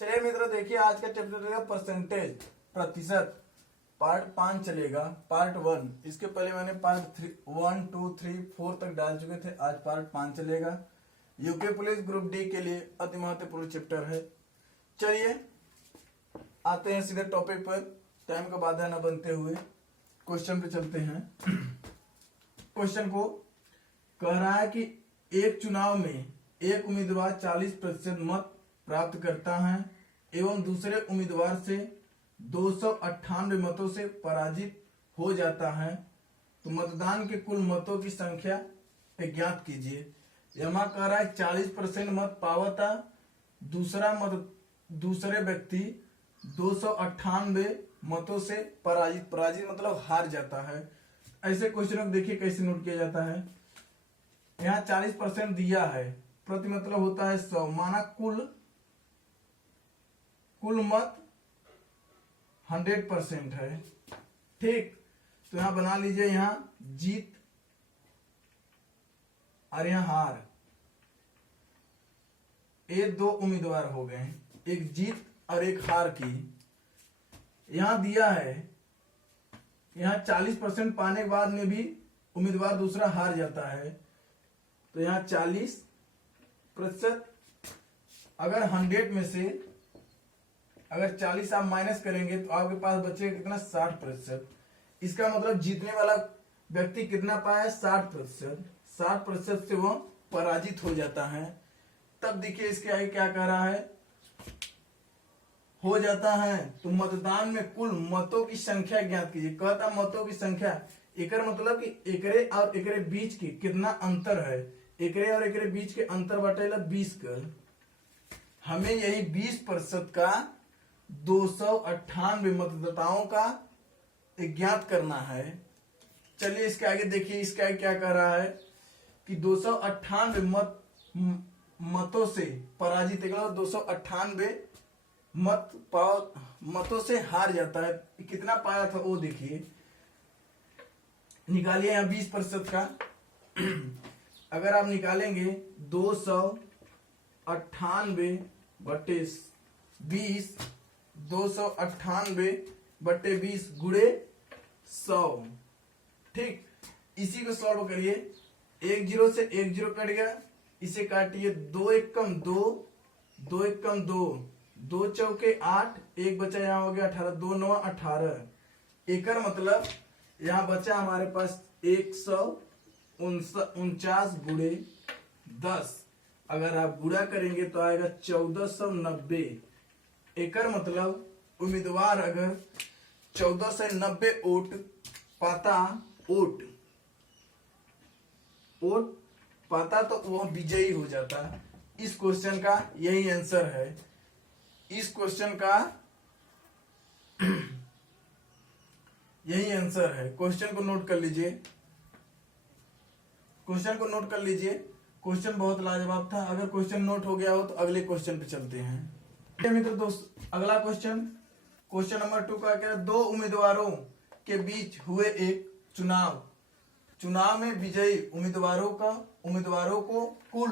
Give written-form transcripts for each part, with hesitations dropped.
चलिए मित्रों, देखिए आज का चैप्टर चलेगा परसेंटेज, प्रतिशत। पार्ट 5 चलेगा, पार्ट 1। इसके पहले मैंने पार्ट 1, 2, 3, 4 तक डाल चुके थे। आज पार्ट 5 चलेगा। यूके पुलिस ग्रुप डी के लिए अति महत्वपूर्ण चैप्टर है। चलिए आते हैं सीधे टॉपिक पर, टाइम का बाधा न बनते हुए क्वेश्चन पे चलते हैं। क्वेश्चन को कह रहा है कि एक चुनाव में एक उम्मीदवार 40% मत प्राप्त करता है एवं दूसरे उम्मीदवार से 298 मतों से पराजित हो जाता है, तो मतदान के कुल मतों की संख्या ज्ञात कीजिए। यहाँ कह रहा है 40% मत पावा था, दूसरे व्यक्ति 298 मतों से पराजित मतलब हार जाता है। ऐसे क्वेश्चन को देखिए कैसे नोट किया जाता है। यहाँ 40% दिया है, प्रति मतलब होता है 100, माना कुल मत 100% है। ठीक, तो यहां बना लीजिए, यहां जीत और यहां हार। ये दो उम्मीदवार हो गए, एक जीत और एक हार की। यहां दिया है, यहां 40% पाने के बाद में भी उम्मीदवार दूसरा हार जाता है, तो यहां 40%। अगर 100 में से अगर 40 आप माइनस करेंगे तो आपके पास बचेगा कितना, 60%। इसका मतलब जीतने वाला व्यक्ति कितना पाया, 60%। 60% से वह पराजित हो जाता है। तब देखिए इसके आगे क्या कह रहा है, हो जाता है तो मतदान में कुल मतों की संख्या ज्ञात कीजिए। कहता मतों की संख्या, एकर मतलब कि एकरे और एकरे बीच की कितना अंतर है। एकरे और एकरे बीच के अंतर बटेला 20 कर। हमें यही 20% का 298 मतदाताओं का ज्ञात करना है। चलिए इसके आगे देखिए, इसके आगे क्या कह रहा है कि 298 मतों से पराजित, 298 मतों से हार जाता है। कितना पाया था वो देखिए, निकालिए यहाँ 20% का। अगर आप निकालेंगे 298 बटे 20, 298 बटे 20 गुणे 100। ठीक, इसी को सॉल्व करिए। 1 0 से 1 0 कट गया, इसे काटिए। 2 1 कम 2, 2 1 कम 2, 2 चौके 8, 1 बचा यहाँ हो गया 18, 2 9 18। एकर मतलब यहाँ बचा हमारे पास 149 गुणे 10। अगर आप गुणा करेंगे तो आएगा 1490। एकर मतलब उम्मीदवार अगर 1490 वोट पाता, वोट पाता तो वह विजयी हो जाता। इस क्वेश्चन का यही आंसर है। इस क्वेश्चन का यही आंसर है। क्वेश्चन को नोट कर लीजिए, क्वेश्चन को नोट कर लीजिए। क्वेश्चन बहुत लाजवाब था। अगर क्वेश्चन नोट हो गया हो तो अगले क्वेश्चन पे चलते हैं। मित्र दोस्त, अगला क्वेश्चन नंबर 2 का क्या है, दो उम्मीदवारों के बीच हुए एक चुनाव में विजयी उम्मीदवारों को कुल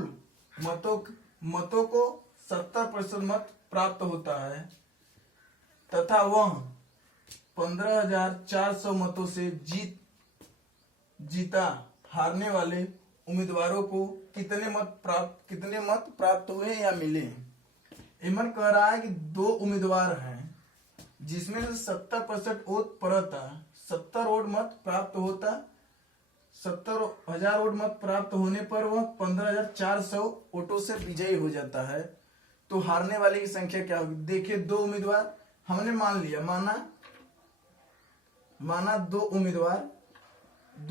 मतों को 70% मत प्राप्त होता है तथा वह 15,400 मतों से जीता। हारने वाले उम्मीदवारों को कितने मत प्राप्त हुए या मिले। इमन कह रहा है कि दो उम्मीदवार हैं जिसमें से 70% वोट पड़ता, 70 वोट मत प्राप्त होता। 70,000 वोट मत प्राप्त होने पर वह 15,400 वोटों से विजयी हो जाता है। तो हारने वाले की संख्या क्या होगी। देखिए दो उम्मीदवार हमने मान लिया, माना दो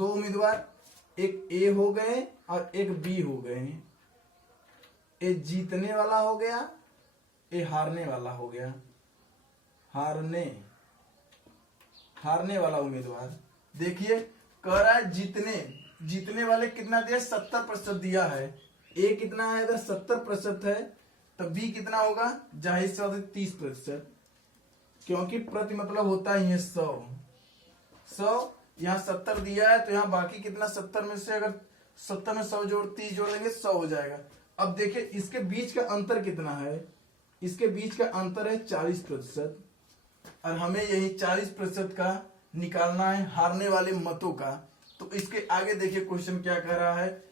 उम्मीदवार एक ए हो गए और एक बी हो गए। ए जीतने वाला हो गया, ए हारने वाला हो गया। हारने वाला उम्मीदवार देखिए कह रहा है जीतने वाले कितना दिया, 70% दिया है। ए कितना है, अगर 70% है तो बी कितना होगा, जाहिर सी बात है 30%, क्योंकि प्रति मतलब होता ही है 100। यहाँ 70 दिया है तो यहाँ बाकी कितना, 70 में से अगर 70 में 100 जोड़ 30 जोड़ देंगे 100 हो जाएगा। अब देखिए इसके बीच का अंतर कितना है, इसके बीच का अंतर है 40%, और हमें यही 40% का निकालना है हारने वाले मतों का। तो इसके आगे देखिए क्वेश्चन क्या कह रहा है,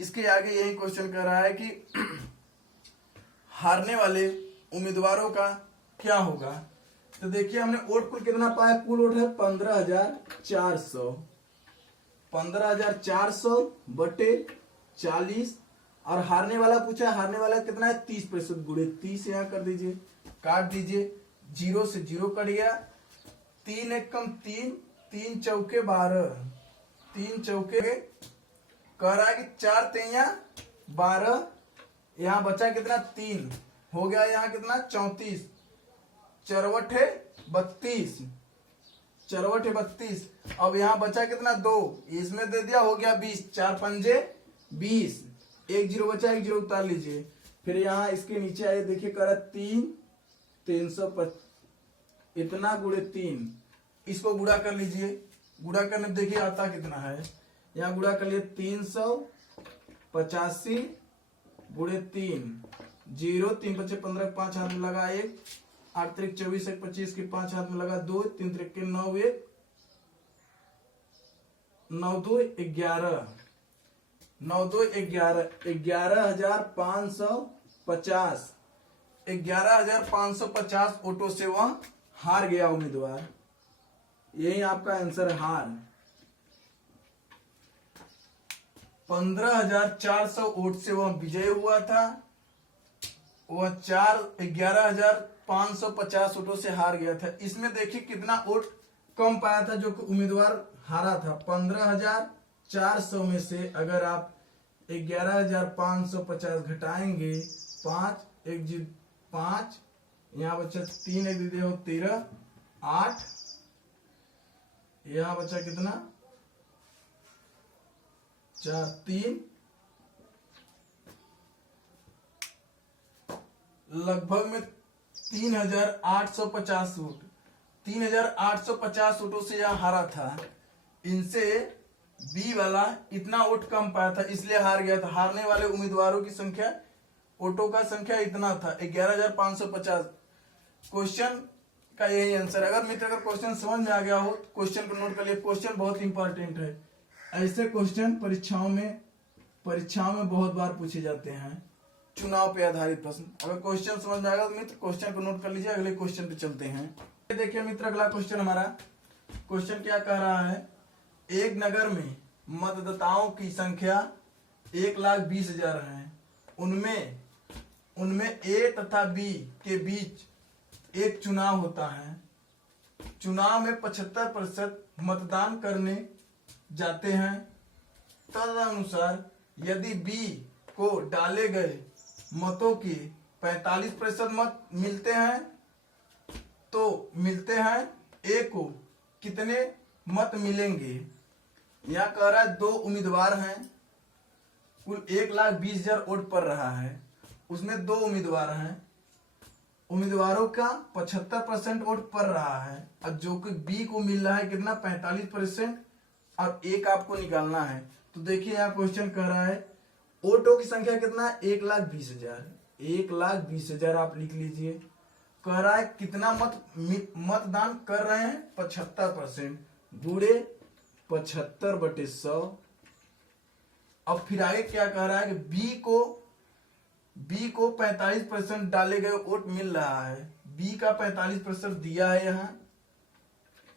इसके आगे यही क्वेश्चन कह रहा है कि हारने वाले उम्मीदवारों का क्या होगा। तो देखिए हमने वोट कुल कितना पाया, कुल वोट है 15,400, 15,400 बटे 40, और हारने वाला पूछा, हारने वाला कितना है 30%, गुणे 30 यहाँ कर दीजिए, काट दीजिए, 0 से 0 कट गया, 3 एक कम 3, 3 चौके 12, 3 चौके कह रहा है कि 4 तेया 12, यहाँ बचा कितना 3, हो गया यहाँ कितना 34, चरवटे 32, चरवटे 32, अब यहाँ बचा कितना 2, इसमें दे दिया, हो गया 20, 4 पंजे 20, 1 0 बचा, 1 0 उतार लीजिए। फिर यहाँ इसके नीचे आए, देखिए कह रहा 3, 350, इतना गुणे 3, इसको गुणा कर लीजिए, गुणा करने देखिए आता कितना है, यहाँ गुणा कर लिए 385 गुणे 3, 0, 3 बचे 15, 5 हाथ में लगा 1, 8 3 24, 1 25 के 5 हाथ में लगा 2, 3 3 के 9, 1 9 2 11, 9 2 11, 11,550, 11,550 वोटों से वह हार गया उम्मीदवार। यही आपका आंसर है, हार। 15,400 वोट से वह विजय हुआ था, वह 11,550 वोटों से हार गया था। इसमें देखिए कितना वोट कम पाया था जो उम्मीदवार हारा था। 15,400 में से अगर आप 11,550 घटाएंगे, 5 1 जी 5, यहाँ बचा 3 1 दीजिए हो 13, 8, यहाँ बचा कितना 4 3, लगभग में 3,850 वोट, 3,850 वोटों से यह हारा था। इनसे बी वाला इतना वोट कम पाया था, इसलिए हार गया था। हारने वाले उम्मीदवारों की संख्या, वोटों का संख्या इतना था 11,550। क्वेश्चन का यही आंसर। अगर मित्र अगर क्वेश्चन समझ में आ गया हो तो क्वेश्चन को नोट कर लिए, क्वेश्चन बहुत इंपॉर्टेंट है। ऐसे क्वेश्चन परीक्षाओं में बहुत बार पूछे जाते हैं, चुनाव पे आधारित प्रश्न। अगर क्वेश्चन समझ में आएगा तो मित्र क्वेश्चन को नोट कर लीजिए, अगले क्वेश्चन पे चलते हैं। देखिए मित्र अगला क्वेश्चन हमारा, क्वेश्चन क्या कह रहा है, एक नगर में मतदाताओं की संख्या 1,20,000 है, उनमें ए तथा बी के बीच एक चुनाव होता है। चुनाव में 75% मतदान करने जाते हैं। तदनुसार यदि बी को डाले गए मतों के 45% मत मिलते हैं तो ए को कितने मत मिलेंगे। यहाँ कह रहा है 2 उम्मीदवार हैं, कुल 1,20,000 वोट पड़ रहा है, उसमें 2 उम्मीदवार हैं, उम्मीदवारों का 75% वोट पड़ रहा है, और जो कि बी को मिल रहा है कितना 45%, और एक आपको निकालना है। तो देखिए यहाँ क्वेश्चन कह रहा है वोटों की संख्या कितना है 1,20,000, 1,20,000 आप लिख लीजिए। कह रहा है कितना मतदान कर रहे हैं 75%, गुणे 75/100। अब फिर आगे क्या कह रहा है कि बी को 45% डाले गए वोट मिल रहा है, बी का 45% दिया है, यहाँ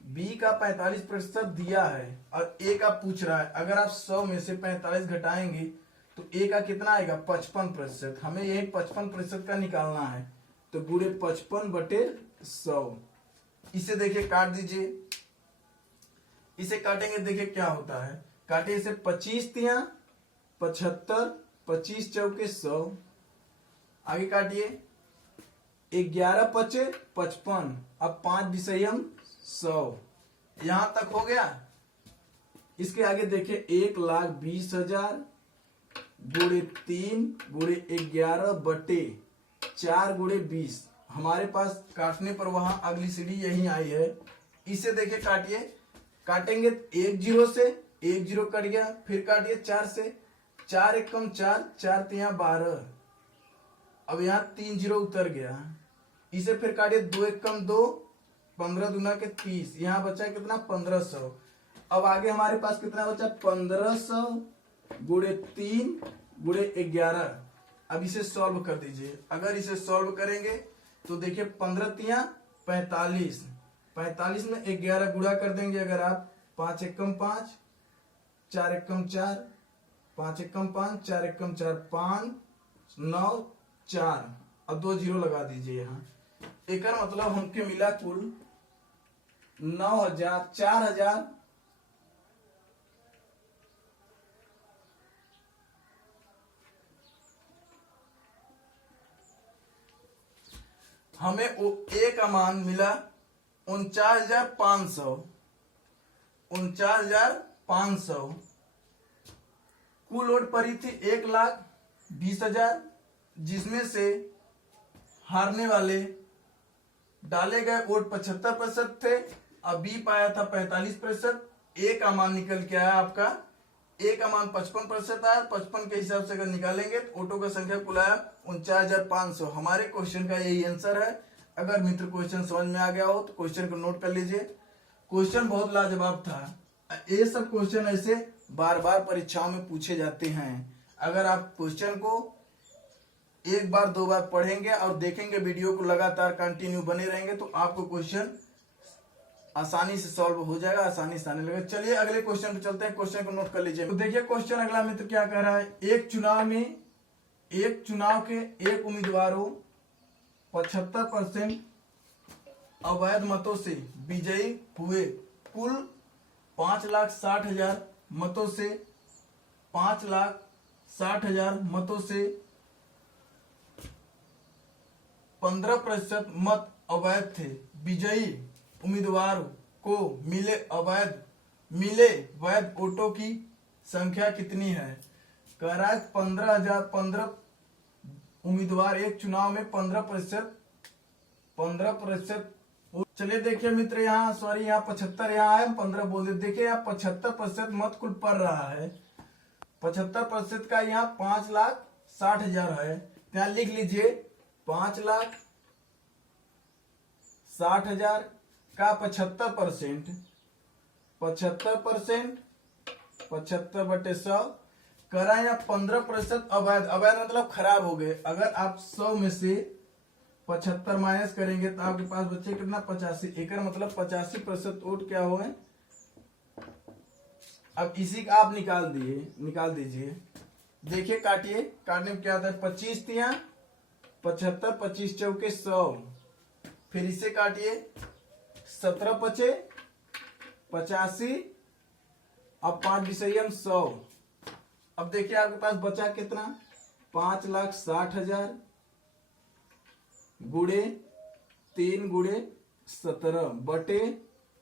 बी का 45% दिया है, और ए का पूछ रहा है। अगर आप 100 में से 45 घटाएंगे तो ए का कितना आएगा 55%। हमें यही 55% का निकालना है, तो गुणे 55/100। इसे देखिए काट दीजिए, इसे काटेंगे देखिए क्या होता है, काटे इसे 25 तिया 75, 25 चौके 100, आगे काटिए 11 पचे 55, अब 5 विषयम 100, यहां तक हो गया। इसके आगे देखिए 1,20,000 गुणे 3 गुणे 11/4 गुणे 20। हमारे पास काटने पर वहां अगली सीढ़ी यही आई है। इसे देखिए काटिए, काटेंगे 1 0 से 1 0 कट गया, फिर काटिए 4 से, 4 1 कम 4, 4 3 12, अब यहाँ 3 0 उतर गया, इसे फिर काटिए, 2 एकम 2, 15 दूना के 30, यहाँ बचा कितना 1500। अब आगे हमारे पास कितना बचा 1500 गुणे 3 गुणे 11। अब इसे सॉल्व कर दीजिए। अगर इसे सॉल्व करेंगे तो देखिए 15 तिया 45, 45 में 11 गुणा कर देंगे अगर आप, 5 एकम 5, 4 एकम 4, 5 एकम 5, 4 एकम 4, 5 9 4। अब 2 जीरो लगा दीजिए यहाँ। एक मतलब हमके मिला कुल 9000, 4000 हमें ए का मान मिला 49,500, 49,500। कुल वोट पड़ी थी 1,20,000, जिसमें से हारने वाले डाले गए वोट 75% थे। अब बी पाया था 45%। ए का मान निकल के आया आपका, ए का मान 55% आया। 55 के हिसाब से अगर निकालेंगे तो वोटों का संख्या कुल आया 49,500। हमारे क्वेश्चन का यही आंसर है। अगर मित्र क्वेश्चन समझ में आ गया हो तो क्वेश्चन को नोट कर लीजिए। क्वेश्चन बहुत लाजवाब था। ये सब क्वेश्चन ऐसे बार बार परीक्षाओं में पूछे जाते हैं। अगर आप क्वेश्चन को एक बार 2 बार पढ़ेंगे और देखेंगे, वीडियो को लगातार कंटिन्यू बने रहेंगे, तो आपको क्वेश्चन आसानी से सॉल्व हो जाएगा, आसानी से आने लगेगा। चलिए अगले क्वेश्चन पे चलते हैं। क्वेश्चन को नोट कर लीजिए। तो देखिए क्वेश्चन अगला मित्र क्या कह रहा है। एक चुनाव के एक उम्मीदवारों 75% अवैध मतों से विजयी हुए। कुल 5,60,000 मतों से 5,60,000 मतों से 15% मत अवैध थे। विजयी उम्मीदवार को मिले वैध वोटों की संख्या कितनी है। कह रहा है 15 उम्मीदवार एक चुनाव में 15%। चलिए देखिए मित्र, यहाँ सॉरी यहाँ 75 यहाँ है, 15 बोल देते। देखिए यहाँ 75% मत कुल पड़ रहा है। 75% का यहाँ 5,60,000 है। यहाँ लिख लीजिए 5,60,000 का 75%, 75/100 करा। या 15% अवैध मतलब खराब हो गए। अगर आप 100 में से 75 माइनस करेंगे तो आपके पास बचे कितना 85। एक मतलब 85% वोट क्या हुए। अब इसी का आप निकाल दीजिए। देखिए काटिए, काटने में क्या आता है 25 तिया 75, 25 चौके 100। फिर इसे काटिए 17 पचे 85, अब 5 विषयम 100। अब देखिए आपके पास बचा कितना 5,60,000 गुणे 3 गुणे 17 बटे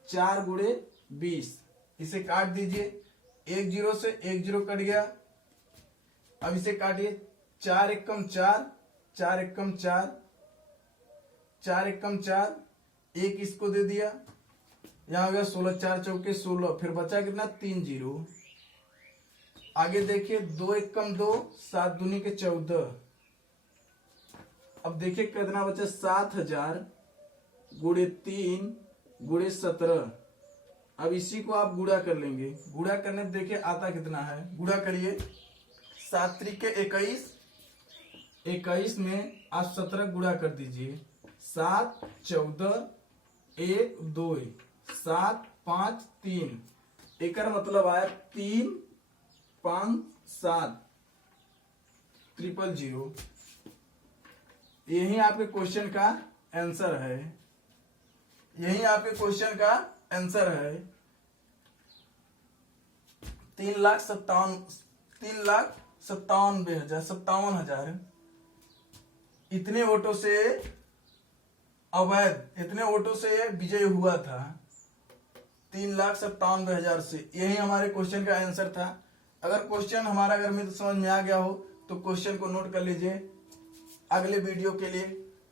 4 गुणे 20। इसे काट दीजिए। 1 जीरो से 1 जीरो कट गया। अब इसे काटिए 4 एकम 4, 4 एकम 4, 4 एकम 4, 1 इसको दे दिया। यहां हो गया 16, 4 चौके 16। फिर बचा कितना 3 जीरो। आगे देखिए 2 एकम 2, 7 दूनी के 14। अब देखिए कितना बचा 7,000 गुणे 3 गुणे 17। अब इसी को आप गुणा कर लेंगे। गुणा करने में देखिए आता कितना है। गुणा करिए 7 त्रिके 21, 21 में आप 17 गुणा कर दीजिए। 7 14 1 2 7 5 3। एक मतलब आया 3 5 7 000। यही आपके क्वेश्चन का आंसर है। यही आपके क्वेश्चन का आंसर है। 3,57,000 इतने वोटों से अवैध, इतने वोटों से विजय हुआ था। 3,57,000 से। यही हमारे क्वेश्चन का आंसर था। अगर क्वेश्चन हमारा अगर मित्र समझ में आ गया हो तो क्वेश्चन को नोट कर लीजिए। अगले वीडियो के लिए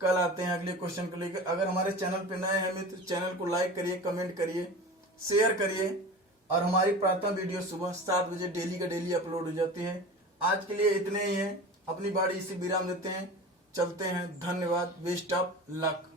कल आते हैं अगले क्वेश्चन को लेकर। अगर हमारे चैनल पे नए हैं मित्र, चैनल को लाइक करिए, कमेंट करिए, शेयर करिए। और हमारी प्रार्थना वीडियो सुबह 7 बजे डेली का डेली अपलोड हो जाती है। आज के लिए इतने ही है। अपनी बाड़ी इसी विराम देते हैं, चलते हैं। धन्यवाद। Best of luck.